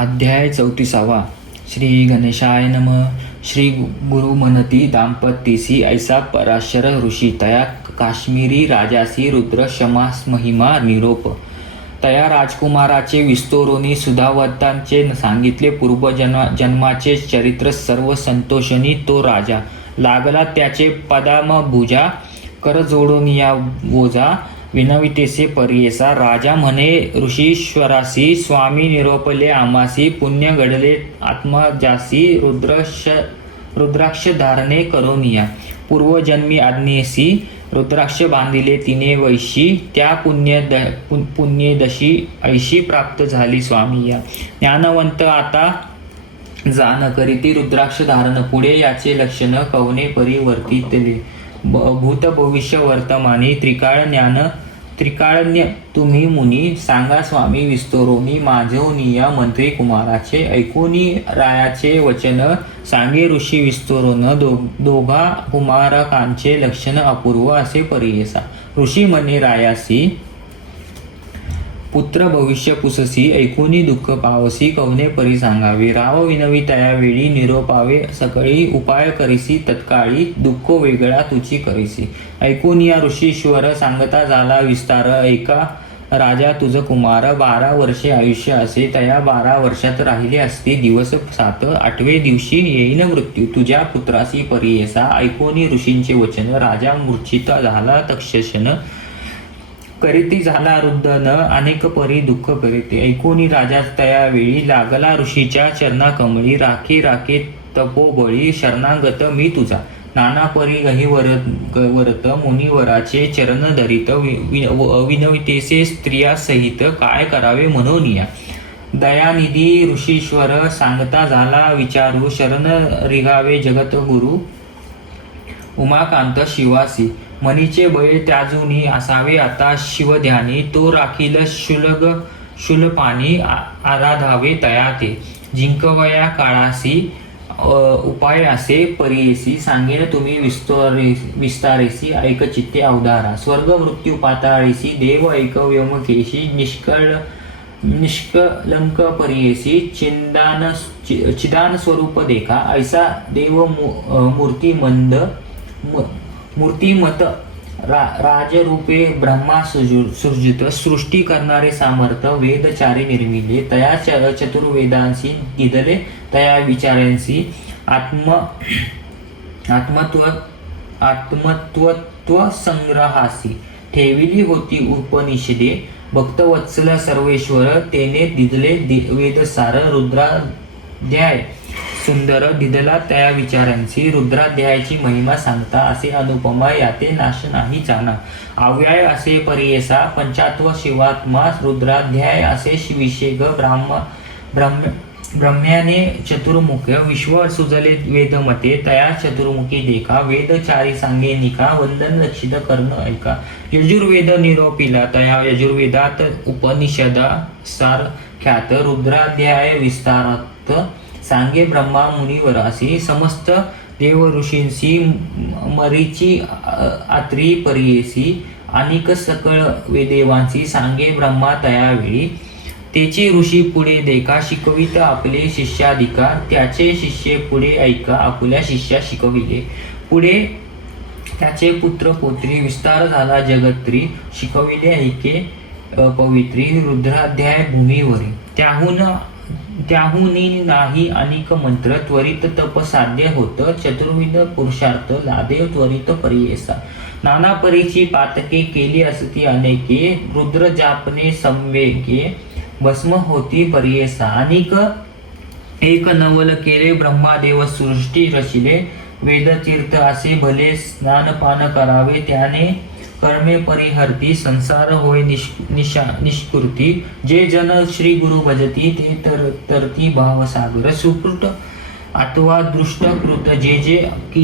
अध्याय 34. श्री गणेशाय नमः. श्री गुरु म्हणती दाम्पत्यसी ऐसा पराशर ऋषी तया काश्मीरी राजासी रुद्र शमास महिमा निरोप. तया राजकुमाराचे विस्तोरोनी सुधावतांचे सांगितले पूर्वजन्माचे चरित्र सर्व संतोषणी तो राजा. लागला त्याचे पदाम भुजा कर जोडून या वोजा विनवितेसे परियेसा. राजा म्हणे ऋषीश्वरासी स्वामी निरोपले आमासी पुण्य घडले आत्मजासी रुद्राक्ष धारणे करोनिया. पूर्वजन्मी आज्ञेसी रुद्राक्ष बांधिले तिने वैशी त्या पुण्यदशी ऐशी प्राप्त झाली स्वामी या. ज्ञानवंत आता जाण करीती रुद्राक्ष धारण पुढे याचे लक्षण कवने परिवर्तितले. भूत भविष्य वर्तमानी त्रिकाळज्ञ तुम्ही मुनी सांगा स्वामी विस्तोरोनी माझोनिया. मंत्री कुमाराचे ऐकोनी रायाचे वचन सांगे ऋषी विस्तोरोन. दोघा कुमारकांचे लक्षण अपूर्व असे परियेसा. ऋषी म्हणे रायासी पुत्र भविष्य पुससी ऐकोनी दुःख पावसी कवने परी सांगावे. राव विनवी तया वेळी निरोपावे सकळी उपाय करीसी तत्काळी दुःख वेगळा तुची करीसी. ऐकोनिया ऋषीश्वर सांगता झाला विस्तार. ऐका राजा तुझ कुमार 12 वर्षे आयुष्य असे तया 12 वर्षात राहिले असते दिवस 7. 8वे दिवशी येईन मृत्यू तुझ्या पुत्रासी परियेसा. ऐकोनी ऋषींचे वचन राजा मूर्छित झाला तक्षशन करीती झाला रुद्धन अनेक परी दुःख करीते. ऐकोनी राजा तया वेळी लागला ऋषीच्या चरणा कमळी. राखे तपोबळी शरणागत मी तुझा. नाना परी गही वरत मुनिवराचे चरण धरित विनवितेसे स्त्रिया सहित काय करावे म्हणूनिया. दयानिधी ऋषीश्वर सांगता झाला विचारू शरण रिघावे जगत गुरु उमाकांत शिवासी. मनीचे बळे त्याजुनी असावे आता शिवध्यानी. तो राखील शूलपाणी आराधावे तया ते. जिंकवया काळासी उपाय असे परियेसी. सांगेन तुम्ही विस्तारेसी ऐक चित्ते अवधारा. स्वर्ग मृत्यू पाताळीसी देव ऐक व्यमकेशी. निष्कलंक परियेसी चिदान स्वरूप देखा. ऐसा देव मूर्तिमत राजरूपे ब्रह्मा सृजित. सृष्टी करणारे सामर्थ वेदचारी निर्मिले. तया चतुर्वेदांशी गिदले तया विचारांशी. आत्मत्व संग्रहासी ठेविली होती उपनिषदे. भक्तवत्सल सर्वेश्वर तेने दिदले वेदसार. रुद्राध्याय सुंदर दिदला त्या विचारांची. रुद्राध्यायाची महिमा सांगता असे अनुपमा याते नाश नाही जाणा. अव्यय असे परियेसा 85 शिवात्मा. रुद्राध्याय असे विषेग ब्रह्म्याने चतुर्मुख विश्व सुजले वेदमते. तया चतुर्मुखी देखा वेदचारी सांगे निका. वंदन रक्षित कर्ण ऐका. यजुर्वेद निरोपिला तया यजुर्वेदात उपनिषदा सार ख्यात. रुद्राध्याय विस्तारात सांगे ब्रह्मा मुनिवरासी. समस्त देव ऋषींसी मरीची आत्री परियेसी. अनेक सकळ वेदेवांसी सांगे ब्रह्मा तयावेळी. तेचे ऋषी पुढे देखा शिकवित आपले शिष्याधिकार. त्याचे शिष्य पुढे ऐका आपल्या शिष्या शिकविले. पुढे त्याचे पुत्र पौत्री विस्तार झाला जगत्री. शिकविले ऐके पवित्री. रुद्राध्याय भूमीवरी. त्याहुनी नाही अनेक मंत्र. त्वरित तप साध्य होत. चतुर्विध पुरुषार्थ लादे त्वरित परियेसा. नाना परीची पातके केली असती अनेके. रुद्र जापने संवेगे भस्म होती परियेसा. अनेक एक नवल केले ब्रह्मादेव सृष्टी रचिले. वेदतीर्थ असे भले स्नानपान करावे त्याने. कर्मे परिहरती संसार होय निष्कृती. जे जन श्री गुरु भजती ते तरती भावसागर. सुकृत अथवा दृष्टकृत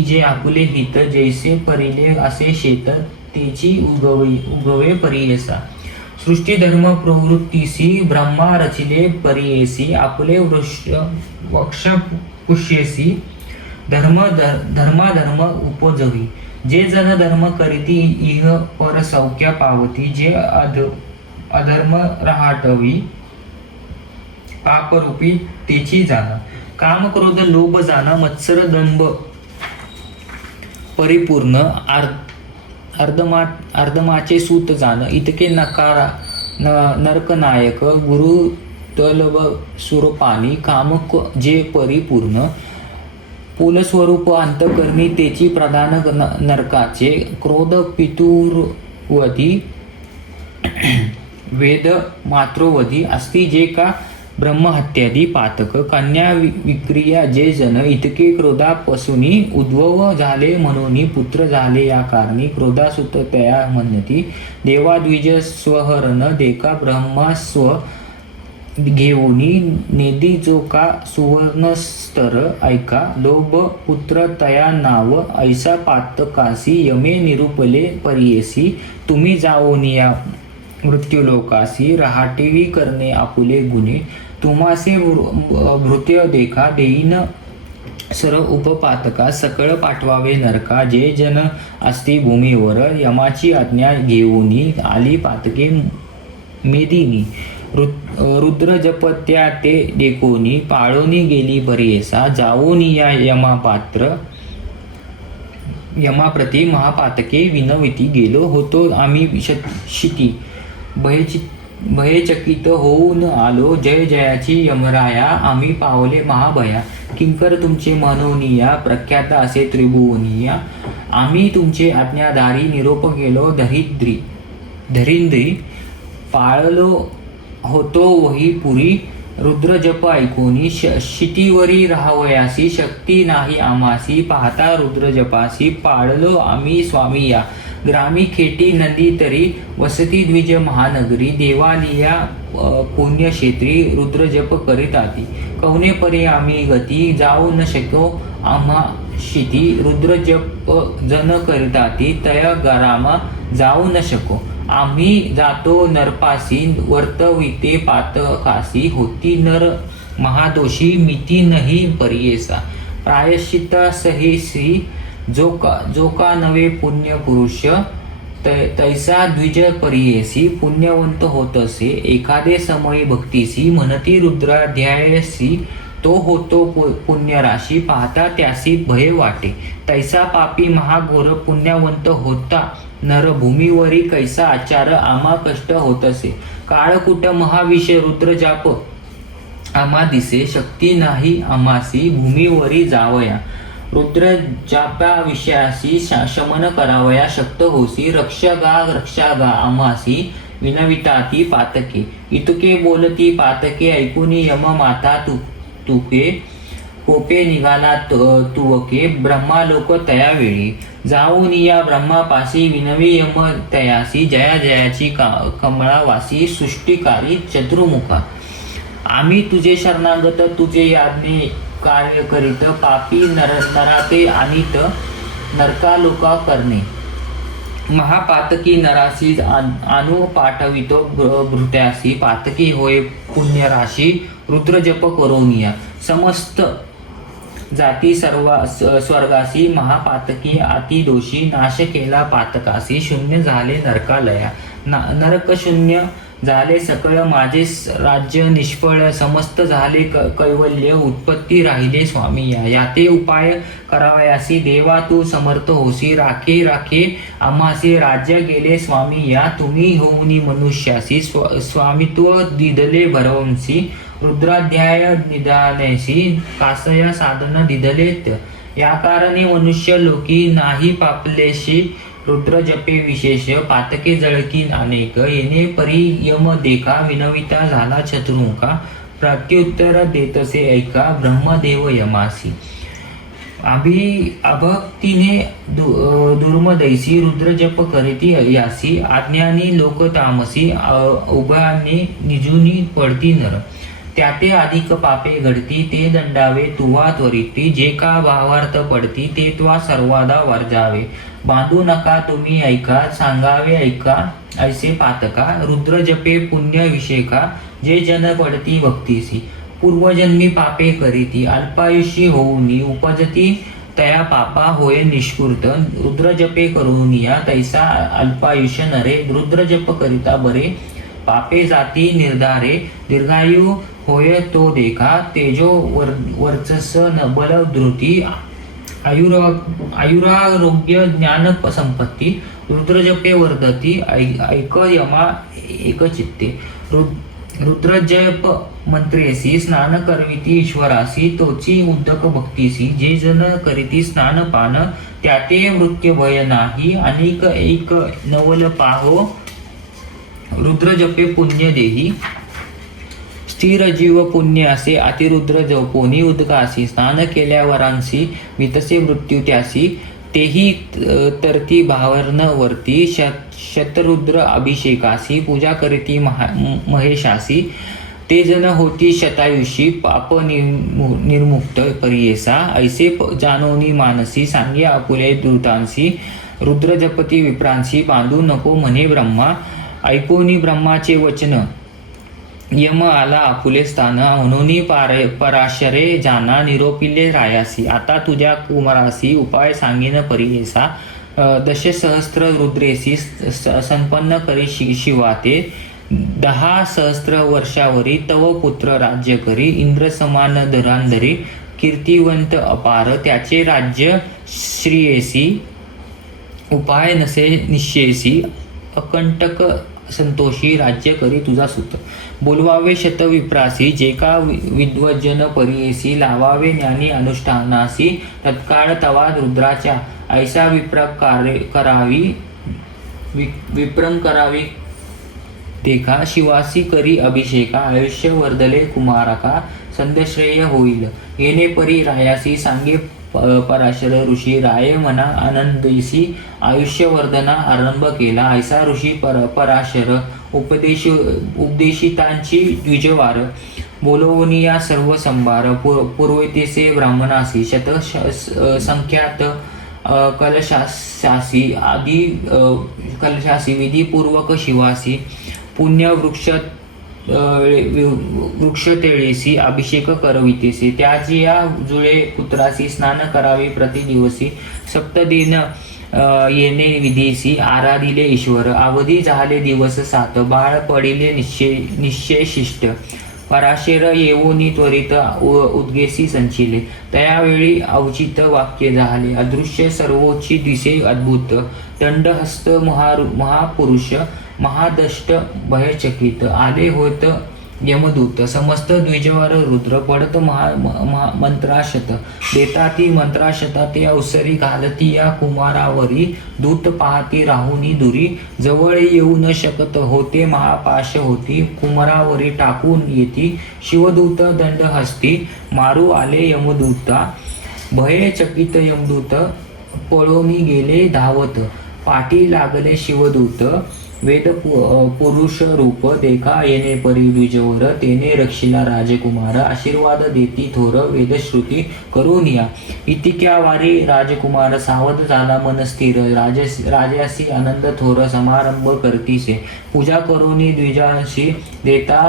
जे आपुले हित. जैसे परिले असे शेत तेची उगवे परियेसा. सृष्टी धर्म प्रवृत्तीसी ब्रह्मा रचिले परियेसी. आपले वक्ष पुष्येसी. धर्म उपजवी. जे जन धर्म करीती इह पर सौख्य पावती. जे अधर्म रहाटवी पापरूपी तेची जाण, काम क्रोध लोभ जाण, मत्सर दंभ परिपूर्ण, अर्धमाचे सूत जाण, इतके नकारा नरकनायक गुरु तलव सुरपानी, कामक जे परिपूर्ण, पुलस्वरूप अंतकरणी तेची प्रधान नरकाचे, क्रोध पितुर्वधी वेद मातृवधी असती जे का ब्रह्महत्यादी पातक, कन्या विक्रिया जे जन, इतके क्रोधापासूनी उद्भव झाले म्हणून पुत्र झाले या कारणी क्रोधासुत तया म्हणती, देवाद्विज स्वहरण देका ब्रह्मास्व घेऊनी नेदी जो का सुवर्णस्तर ऐका, लोभ पुत्र तया नाव ऐसा पातकासी, यमे निरूपले परियेसी, तुम्ही जाऊन या मृत्यूलोकासी, रहाटेवी करणे आपुले गुन्हे, तुम्हासे भृत्य देखा देईन सर उपपातका, सकळ पाठवावे नरका, जे जन असती भूमीवर, यमाची आज्ञा घेऊनी आली पातके मेदिनी, रुद्र जपत्या ते डेकोनी, पाळोनी गेली बरियेसा, जाऊन या यमाप्रती महापातके विनविती, गेलो होतो आम्ही शिती, भयचकित होऊन आलो, जय जयाची यमराया, आम्ही पावले महाभया, किंकर तुमचे मनोनिया, प्रख्यात असे त्रिभुवनिया, आम्ही तुमचे आज्ञाधारी, निरोप गेलो धरिंद्री, पाळलो होतो वही पुरी, रुद्रजप ऐकोनी, शिटीवरी राहावयासी, शक्ती नाही आमासी, पाहता रुद्रजपासी, पाळलो आम्ही स्वामी या, ग्रामी खेटी नंदी तरी, वसती द्विज महानगरी, देवालिया पुण्यक्षेत्री, रुद्रजप करीत आती, कवने परे आम्ही गती, जाऊ न शको आम्हा शिती, रुद्रजप जन करीताती, तया गरामा जाऊ न शको, आम्ही जातो नरपासी, वर्तविते पातकासी, होती नर महादोषी, मिती नाही परियेसा, प्रायश्चिता सहेसी, जो का नवे पुण्य पुरुष, तैसा द्विज परियेसी, पुण्यवंत होत असे एखादे समयी भक्तीसी, म्हणती रुद्राध्यायसी, तो होतो पुण्यराशी, पाहता त्यासी भय वाटे, तैसा पापी महाघोर, पुण्यवंत होता नर, भूमीवरी कैसा आचार, आम्हा कष्ट होत असे, काळकुट महाविष रुद्रजाप आम्हा दिसे, शक्ती नाही आम्हासी, भूमीवरी जावया, रुद्र जापा विषयासी, शमन करावया शक्त होसी, रक्षागा आम्हासी, विनविताती पातके, इतके बोलती पातके, ऐकुनी यम माता तुके, कोपे निघाला तुवके, ब्रह्मालोक तयावेळी, जाऊन या ब्रह्मापासी, विनवी यम तयासी, जया जयाची कमळावासी, सृष्टिकारी चतुर्मुखा, आम्ही तुझे शरणागत, तुझे आज्ञे कार्य करीत, पापी नराते आणीत, नरकालोका करणे, महापातकी नरासी आणू पाठवितो भृत्यासी, पातकी होय पुण्यराशी, रुद्रजप करोनिया, समस्त जाती स्वर्गासी, महापातकी अति दोषी, नाश केला पातकासी, शून्य झाले नरकालया, नरक शून्य झाले सकळ माझे राज्य, निष्फळ समस्त झाले कैवल्य, उत्पत्ती राहिले स्वामी या, याते उपाय करावयासी, देवा तू समर्थ होसी, राखे आम्हासी, राज्य गेले स्वामी या, तुम्ही होऊनी मनुष्यासी, स्वामित्व दिदले भरवंसी, रुद्राध्याय निदानेसी, कासया साधन दिदलेत, या कारणे मनुष्य लोकी नाही पापलेशी, रुद्र जपे विशेष, पातके जळकी अनेक, येणे परी यम देखा, विनविता झाला चतुर्मुखा, प्रत्युत्तर देतसे ऐका, ब्रह्मदेव यमासी, अभक्तीने दुर्मदैसी, रुद्रजप करीती यासी, आज्ञानी लोक तामसी, उभाने निजुनी पडती नर, त्याते अधिक पापे घडती, ते दंडावे तुवा त्वरिती, जे का भावार्थ पडती, ते त्वा सर्वादा वर्जावे, बांधू नका तुम्ही ऐका, सांगावे ऐका ऐसे पातका, रुद्र जपे पुण्य विषेका, जे जन पडती भक्तीसी, पूर्वजन्मी पापे करीती, अल्पायुषी होऊनी उपजती, तया पापा होय निष्कृत, रुद्र जपे करूनिया, तैसा अल्पायुष्य नरे, रुद्र जप करिता बरे, पापे जाती निर्धारे दीर्घायु होय तो देखा तेजो वर्चस्स बल धृती आयुरारोग्य ज्ञान संपत्ती रुद्रजपे वर्धती ऐक यमा एकचित्ते रुद्रजप मंत्रेसी स्नान करविती ईश्वरासी तोची उद्दक भक्तीसी जे जन करीती स्नान पान त्याते मृत्यू भय नाही अनेक एक नवल पाहो रुद्रजपे पुण्य देही स्थिर जीव पुण्य असे अतिरुद्र जपोनी उदकासी स्नान केल्यावरांसी वितसे मृत्यू त्यासी तेही तरती भावर्ण वर्ती शतरुद्र अभिषेकासी पूजा करीती महेशासी ते जन होती शतायुषी पाप निर्मुक्त परियेसा ऐसे जानोनी मानसी सांगे आपुले दूतांसी रुद्र जपती विप्रांसी बांधू नको म्हणे ब्रह्मा ऐकोनी ब्रह्माचे वचन यम आला आपुले स्थान म्हणून पराशरे जाना निरोपिले रायासी आता तुझ्या कुमारासी उपाय सांगेन परियेसा दशसहस्त्र रुद्रेसी संपन्न करी शिवाते 10 सहस्त्र वर्षावरी तव पुत्र राज्य करी इंद्र समान धरांधरी कीर्तिवंत अपार त्याचे राज्य श्रियेसी उपाय नसे निश्चयसी अकंटक संतोषी राज्य करी तुझा सुत बोलवावे शत विप्रासी जे का विद्वजन परियेसी लावावे ज्ञानी अनुष्ठानासी तत्काळ तवा रुद्राच्या ऐसा विप्रम करावी देखा शिवासी करी अभिषेका आयुष्य वर्धले कुमारका संध्यश्रेय होईल येणे परी रायासी सांगे पराशर ऋषी राय मना आनंदीसी आयुष्यवर्धना आरंभ केला ऐसा ऋषी पराशर उपदेशितांची द्विजवार बोलवनिया सर्व संभार पूर्वतेसे ब्राह्मणासी शत संख्यात कलशासी आदी कलशासी विधीपूर्वक शिवासी पुण्य वृक्ष तेळेसी अभिषेक करवितेसी त्याची या जुळे पुत्रासी स्नान करावे प्रतिदिवसी सप्तदिन येणे विधेसी आराधिले ईश्वर अवधी झाले दिवस 7 बाळ पडिले निश्चय शिष्ट पराशर येऊनी त्वरित उद्गेसी संचिले त्यावेळी अवचित वाक्य झाले अदृश्य सर्वोच्ची दिसे अद्भुत दंडहस्त महापुरुष महादष्ट भयचकित आले होत यमदूत समस्त द्विजवर रुद्र पडत मंत्राशत देता ती मंत्राशता ते अवसरी घालती या कुमारावरी दूत पाहती राहुनी दुरी जवळ येऊ न शकत होते महापाश होती कुमारावरी टाकून येती शिवदूत दंड हस्ती मारू आले यमदूता भयचकित यमदूत पळोनी गेले धावत पाठी लागले शिवदूत वेद पुरुष रूप देखा येणे परी द्विजवर तेने रक्षिला राजकुमार आशीर्वाद देती थोर वेदश्रुती करुनिया इतिक्या वारी राजकुमार सावध झाला मन स्थिर राजासी आनंद थोर समारंभ करतीसे पूजा करुनी द्विजांशी देता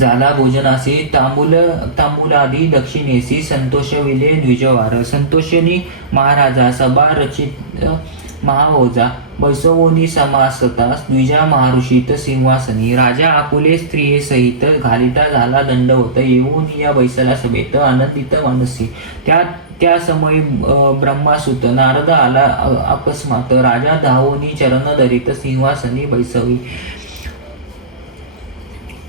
झाला भोजनासी तांबूलादी दक्षिणेसी संतोष विले द्विजवार संतोषनी महाराजा सभा रचित महाओजा बैसवोनी समासता द्विजा महाऋषीत सिंहासनी राजा आकुले स्त्रिये सहित घालिता झाला दंडवत येऊन या बैसला सभेत आनंदित मनसी त्या समयी ब्रह्मासुत नारद आला अकस्मात राजा धावोनी चरण धरित सिंहासनी बैसवी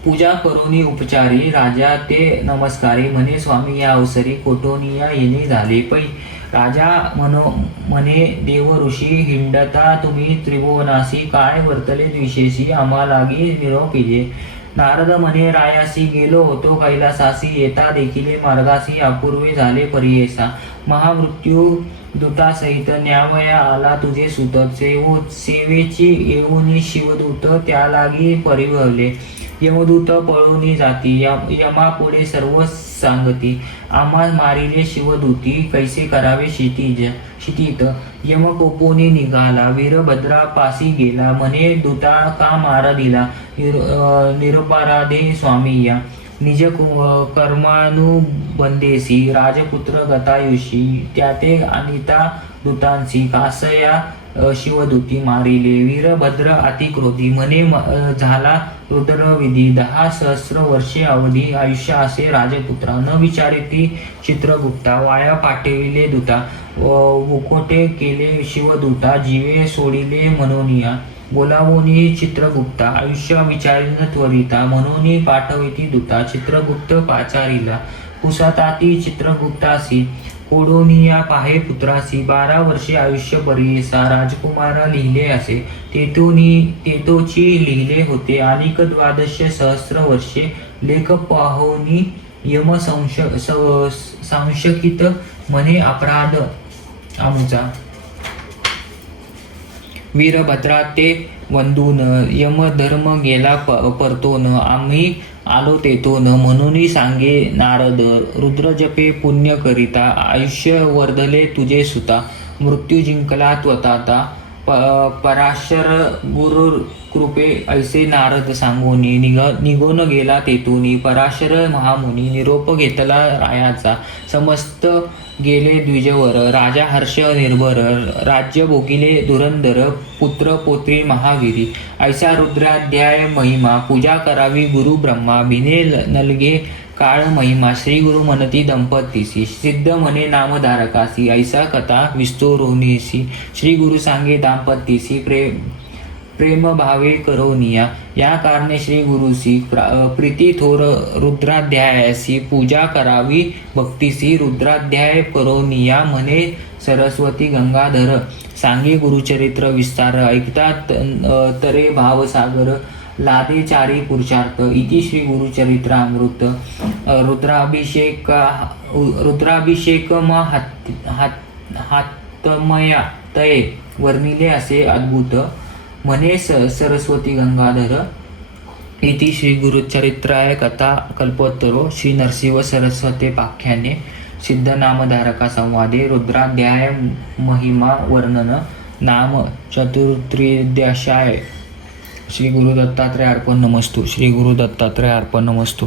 पूजा करुनी उपचारी राजा ते नमस्कारी म्हणे स्वामी या अवसरी कोठोनिया येणे झाले पै राजा म्हणे देव ऋषी हिंडता तुम्ही त्रिभुवनासी काय वर्तले द्विशेषी आम्हालागी निरोप येजे नारद म्हणे रायासी गेलो होतो कैलासासी येता देखिले मार्गासी अपूर्वे झाले परियेसा महामृत्यू दूतासहित न्यावया आला तुझे सुत सेवेची येऊनी शिवदूत त्यालागी परिवहले यमदूत पळूनी जाती यमा पुढे सर्व सांगती आम्हा मारिले शिवदूती कैसे करावे क्षितीत यम कोपोनी निघाला वीरभद्रा पासी गेला म्हणे दूता का मार दिला निरपराधे स्वामी या निज कर्मानुबंधेसी राजपुत्र गतायुषी त्याते अनिता दूतांसी कासया शिवदूती मारिले. वीरभद्र अतिक्रोधी म्हणे झाला रुद्रविधी. 10 सहस्र वर्षे अवधी आयुष्य असे राजपुत्रा. न विचारिती चित्रगुप्ता वाया पाठविले दूता. मुकोटे केले शिवदूता जीवे सोडिले मनोनिया. बोलावोनी चित्रगुप्ता आयुष्य विचारिन त्वरिता. म्हणून पाठविती दूता चित्रगुप्त पाचारीला. कुसाताती चित्रगुप्तासी कोडोनिया पाहे पुत्रासी. 12 वर्षे आयुष्य बरीसा राजकुमारा लिहिले असे. तेतोची लिहिले होते अनिक 12 सहस्र वर्षे. लेख पाहोनी यम संशकित म्हणे अपराध आमुचा. वीरभद्रा ते वंदून यमधर्म गेला परतोन. आम्ही आलो तेथून म्हणून सांगे नारद. रुद्रजपे पुण्य करिता आयुष्य वर्धले तुझे सुता. मृत्यू जिंकला त्वताता पराशर गुरु कृपे ऐसे नारद सांगोनी. निघून गेला तेथून पराशर महामुनी. निरोप घेतला रायाचा समस्त गेले द्विजवर. राजा हर्ष निर्भर राज्य भोगिले धुरंधर. पुत्र पोत्री महावीरी ऐसा रुद्राध्याय महिमा. पूजा करावी गुरु ब्रह्मा. भिने नलगे काळ महिमा. श्री गुरु म्हणती दंपतीसी. सिद्ध म्हणे नामधारकासी. ऐसा कथा विस्तोरोनीसी. श्री गुरु सांगे दाम्पतीसी. प्रेम भावे करोनिया. या कारणे श्री गुरुसी प्रीती थोर रुद्राध्यायासी. पूजा करावी भक्तीसी. रुद्राध्याय करोनिया म्हणे सरस्वती गंगाधर. सांगे गुरुचरित्र विस्तार. ऐकतात तरे भावसागर. लादे चारी पुरुषार्थ. इति श्री गुरुचरित्रामृत. रुद्राभिषेक हातमया तये वर्णिले असे अद्भुत म्हणे सरस्वती गंगाधर. इति श्री गुरुचरित्राय कथा कल्पोत्तरो श्री नरसिंह सरस्वते पाख्याने सिद्ध नामधारका संवादे रुद्राध्याय महिमा वर्णन नाम चतुर्त्रिदशाय. श्री गुरु दत्तात्रय अर्पण नमस्तु. श्री गुरु दत्तात्रय अर्पण नमस्तु.